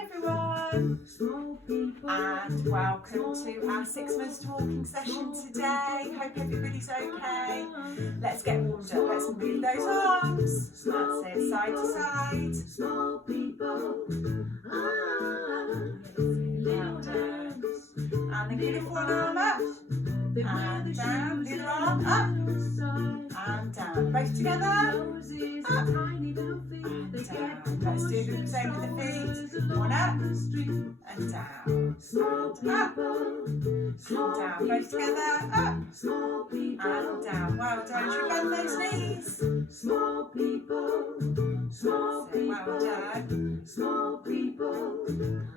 Hi everyone, and welcome to our 6 minutes walking session today. Hope everybody's okay. Let's get warmed up. Let's move those arms. That's it, side to side. Small people. And then give one arm up and down, the other arm up and down. Both together. Up and down. Let's do the same with the feet. One up and down. Up and down. Both together. Up and down. Well done. Should we bend those knees? Small people. Small people. Well done. Small people.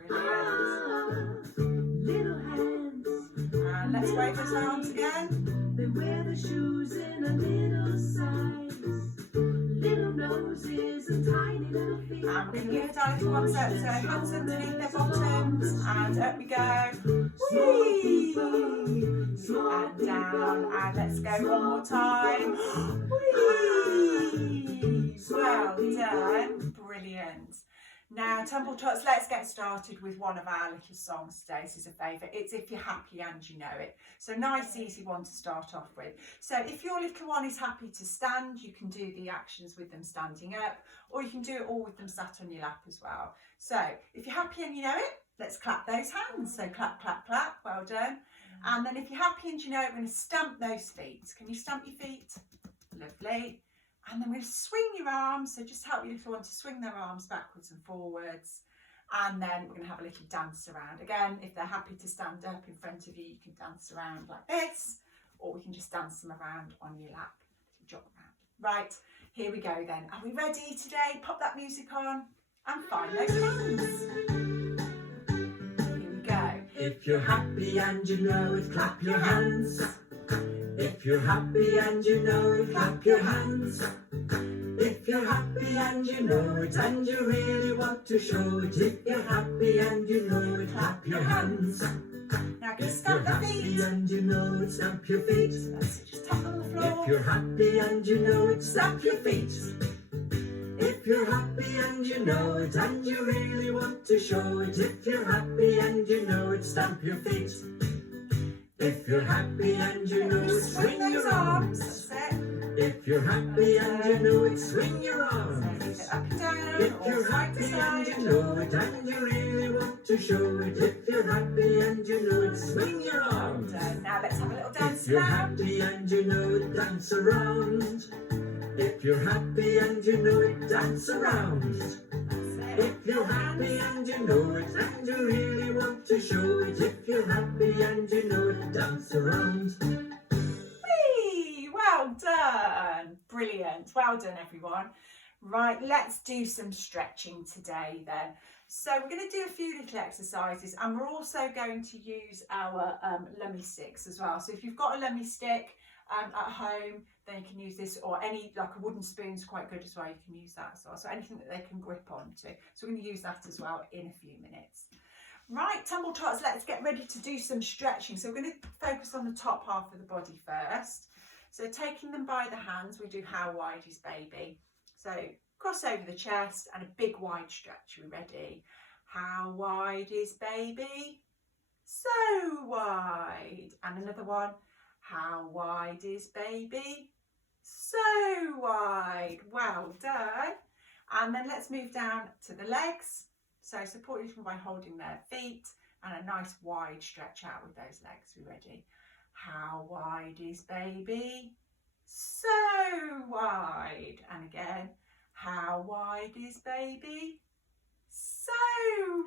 Brilliant. Little hands. And let's wave those arms again. They wear the shoes in a little size. Little noses and tiny little feet. And we're going to lift our little ones up. So hands underneath their bottoms. And up we go. Whee! And down. And let's go one more time. Whee! Well done. Brilliant. Now, Temple Tots, let's get started with one of our little songs today. This is a favourite. It's If You're Happy and You Know It. So nice, easy one to start off with. So if your little one is happy to stand, you can do the actions with them standing up, or you can do it all with them sat on your lap as well. So if you're happy and you know it, let's clap those hands. So clap, clap, clap. Well done. And then if you're happy and you know it, we're going to stamp those feet. Can you stamp your feet? Lovely. And then we're going to swing your arms, so just help your little one to swing their arms backwards and forwards. And then we're going to have a little dance around. Again, if they're happy to stand up in front of you, you can dance around like this, or we can just dance them around on your lap, jog around. Right, here we go then. Are we ready today? Pop that music on and find those hands. Here we go. If you're happy and you know it, clap your hands. If you're happy and you know it, clap your hands. If you're happy and you know it, and you really want to show it, if you're happy and you know it, clap your hands. Now can you If you're stamp the happy feet? and you know it, stamp your feet. That's it, just tap on the floor. If you're happy and you know it, stamp your feet. If you're happy and you know it, and you really want to show it, if you're happy and you know it, stamp your feet. If you're happy and you know it, swing your arms. That's it. If you're happy and you know it, swing your So arms. lift it up and down, If or you're side to happy and side. you know it, and you really want to show it, if you're happy and you know it, swing your arms. Now let's have a little dance If you're around. happy and you know it, dance around. If you're happy and you know it, dance around. That's it. If you're happy and you know it, and you really want to show it, if you're happy and you know it, dance around. Whee! Well done. Brilliant. Well done, everyone. Right, let's do some stretching today then. So we're going to do a few little exercises, and we're also going to use our lummy sticks as well. So if you've got a lummy stick at home, then you can use this, or any, like a wooden spoon's quite good as well. You can use that as well. So anything that they can grip onto. So we're going to use that as well in a few minutes. Right, Tumble Tots, let's get ready to do some stretching. So we're going to focus on the top half of the body first. So taking them by the hands, we do How Wide Is Baby? So cross over the chest and a big wide stretch. Are we ready? How wide is baby? So wide. And another one. How wide is baby? So wide. Well done. And then let's move down to the legs. So support your little one by holding their feet and a nice wide stretch out with those legs. We ready? How wide is baby? So wide. And again, how wide is baby? So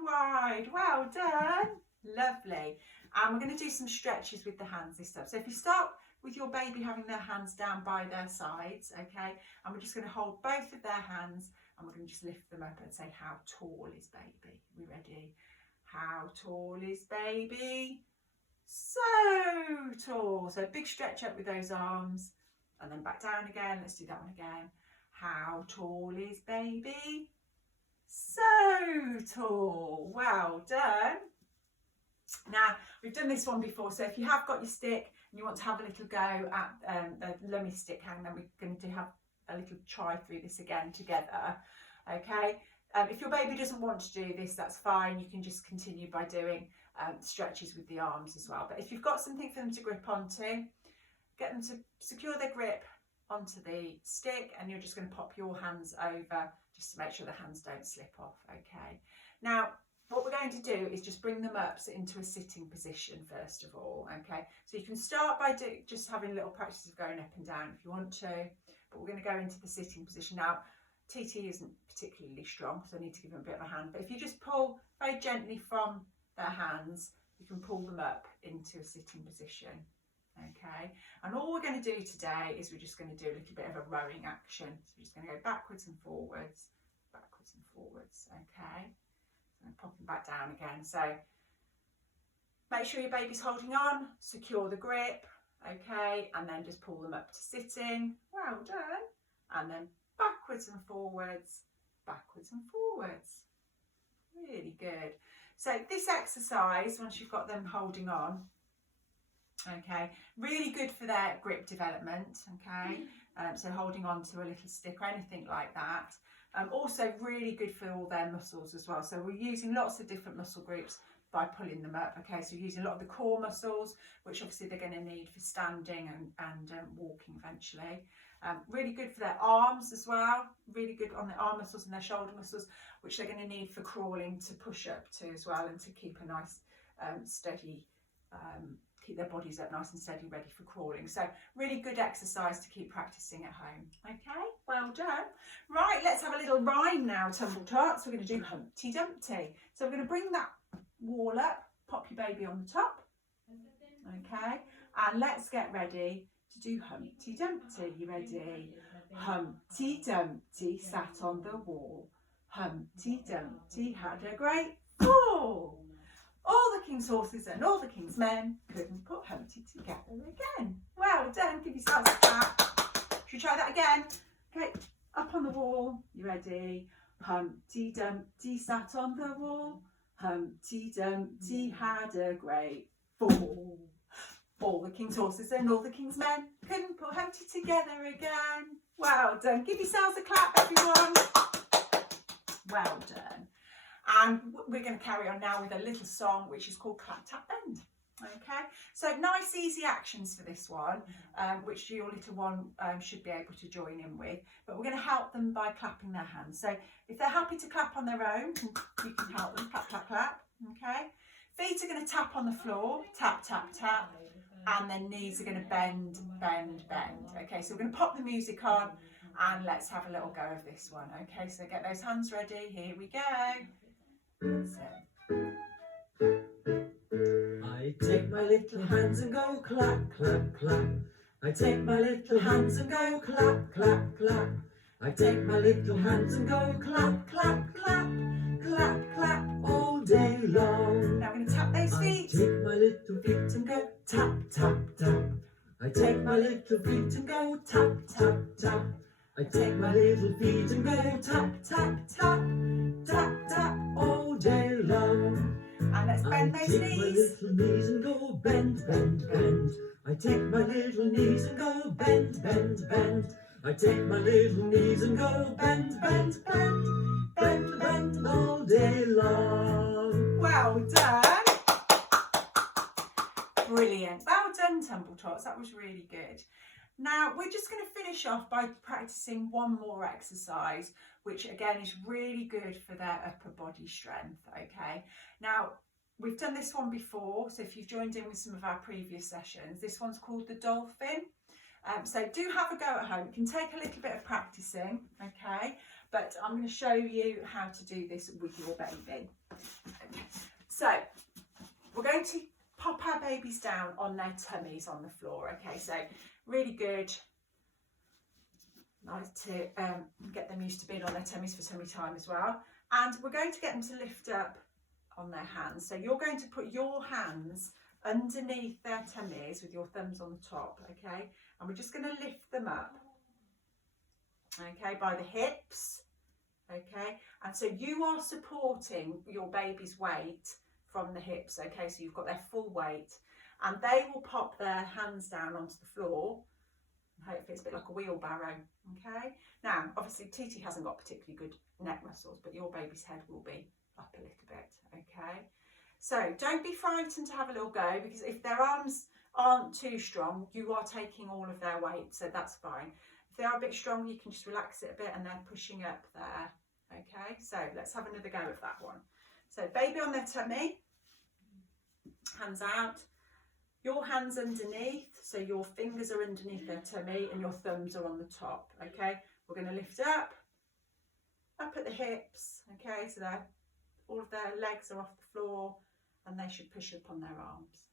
wide. Well done. Lovely. And we're going to do some stretches with the hands this time. So if you start with your baby having their hands down by their sides, okay, and we're just going to hold both of their hands and we're going to just lift them up and say, how tall is baby? We ready? How tall is baby? So tall. So big stretch up with those arms and then back down again. Let's do that one again. How tall is baby? So tall. Well done. Now, we've done this one before, so if you have got your stick and you want to have a little go at the lummy stick hang, then we're going to have a little try through this again together, okay? If your baby doesn't want to do this, that's fine. You can just continue by doing stretches with the arms as well. But if you've got something for them to grip onto, get them to secure their grip onto the stick, and you're just going to pop your hands over just to make sure the hands don't slip off. Okay, now what we're going to do is just bring them up into a sitting position first of all. Okay, so you can start by just having a little practice of going up and down if you want to, but we're going to go into the sitting position now. TT isn't particularly strong, so I need to give them a bit of a hand, but if you just pull very gently from their hands, you can pull them up into a sitting position. Okay, and all we're going to do today is we're just going to do a little bit of a rowing action. So we're just going to go backwards and forwards, okay, and pop them back down again. So make sure your baby's holding on, secure the grip, okay, and then just pull them up to sitting. Well done. And then backwards and forwards, really good. So this exercise, once you've got them holding on, okay, really good for their grip development, okay, so holding on to a little stick or anything like that. Also really good for all their muscles as well, so we're using lots of different muscle groups by pulling them up. Okay, so we're using a lot of the core muscles, which obviously they're going to need for standing and walking eventually. Really good for their arms as well, really good on their arm muscles and their shoulder muscles, which they're going to need for crawling to push up to as well, and to keep a nice steady, keep their bodies up nice and steady, ready for crawling. So really good exercise to keep practicing at home. Okay, well done. Right, let's have a little rhyme now, Tumble Tots. We're going to do Humpty Dumpty. So we're going to bring that wall up, pop your baby on the top, okay, and let's get ready to do Humpty Dumpty. You ready? Humpty Dumpty sat on the wall. Humpty Dumpty had a great fall. All the king's horses and all the king's men couldn't put Humpty together again. Well done, give yourselves a clap. Should we try that again? Okay, up on the wall, you ready? Humpty Dumpty sat on the wall. Humpty Dumpty had a great fall. All the king's horses and all the king's men couldn't put Humpty together again. Well done, give yourselves a clap everyone. Well done. And we're going to carry on now with a little song which is called Clap Tap Bend. Okay, so nice easy actions for this one, which your little one should be able to join in with, but we're going to help them by clapping their hands. So if they're happy to clap on their own, you can help them clap, clap, clap. Okay, feet are going to tap on the floor, tap, tap, tap, and then knees are going to bend, bend, bend. Okay, so we're going to pop the music on and let's have a little go of this one. Okay, so get those hands ready, here we go. I take my little hands and go clap, clap, clap. I take my little hands and go clap, clap, clap. I take my little hands and go clap, clap, clap, clap, clap all day long. Now we're going to tap those feet. I take my little feet and go tap, tap, tap. I take my little feet and go tap, tap, tap. I take my little feet and go tap, tap, tap, tap, tap all day long. And let's bend those knees. I take my little knees and go bend, bend, bend. I take my little knees and go bend, bend, bend. I take my little knees and go bend, bend, bend, bend, bend all day long. Well done. Brilliant. Well done, Tumble Tots. That was really good. Now we're just going to finish off by practicing one more exercise, which again is really good for their upper body strength. Okay, now we've done this one before, so if you've joined in with some of our previous sessions, this one's called the dolphin. So do have a go at home. It can take a little bit of practicing, okay, but I'm going to show you how to do this with your baby. Okay. So we're going to pop our babies down on their tummies on the floor. Okay, so really good. Nice to get them used to being on their tummies for tummy time as well. And we're going to get them to lift up on their hands. So you're going to put your hands underneath their tummies with your thumbs on the top, okay? And we're just going to lift them up, okay, by the hips, okay? And so you are supporting your baby's weight from the hips, okay? So you've got their full weight, and they will pop their hands down onto the floor, Hopefully it's a bit like a wheelbarrow, okay? Now, obviously Titi hasn't got particularly good neck muscles, but your baby's head will be up a little bit, okay? So don't be frightened to have a little go, because if their arms aren't too strong, you are taking all of their weight, so that's fine. If they are a bit strong, you can just relax it a bit and they're pushing up there, okay? So let's have another go of that one. So baby on their tummy, hands out. Your hands underneath, so your fingers are underneath their tummy and your thumbs are on the top, okay? We're going to lift up at the hips, okay? So all of their legs are off the floor and they should push up on their arms.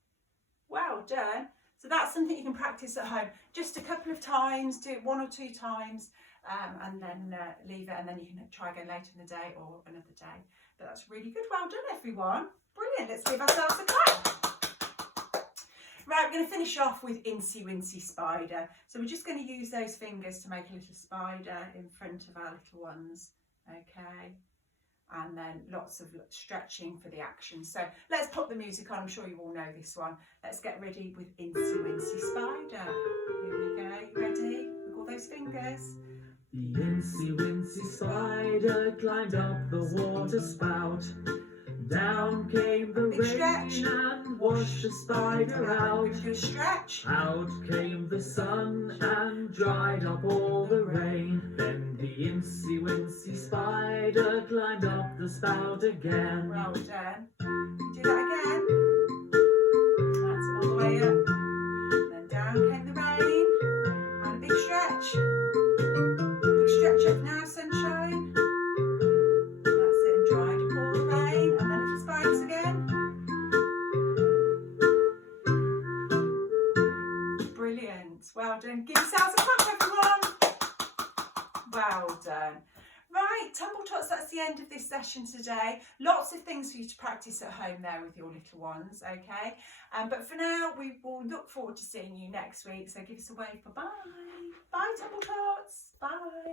Well done. So that's something you can practice at home. Just a couple of times, do it 1 or 2 times and then leave it, and then you can try again later in the day or another day. But that's really good. Well done, everyone. Brilliant. Let's give ourselves a clap. Right, we're going to finish off with Incy Wincy Spider. So we're just going to use those fingers to make a little spider in front of our little ones, okay? And then lots of stretching for the action. So let's pop the music on. I'm sure you all know this one. Let's get ready with Incy Wincy Spider. Here we go. You ready? With all those fingers. The Incy Wincy Spider climbed up the water spout. Down came the Big rain stretch. and washed the spider out. Good stretch. Out came the sun and dried up all the rain. Then the Incy Wincy Spider climbed up the spout again. Well done. Do that again. That's all the way up. Then down came the rain. And a big stretch. Big stretch up now, sunshine. That's it, and dried up all the rain. And then little spiders again. Brilliant. Well done. Give yourselves a clap, everyone. Well done. Right, Tumble Tots, that's the end of this session today. Lots of things for you to practice at home there with your little ones, okay? But for now, we will look forward to seeing you next week. So give us a wave. Bye-bye. Bye, Tumble Tots. Bye.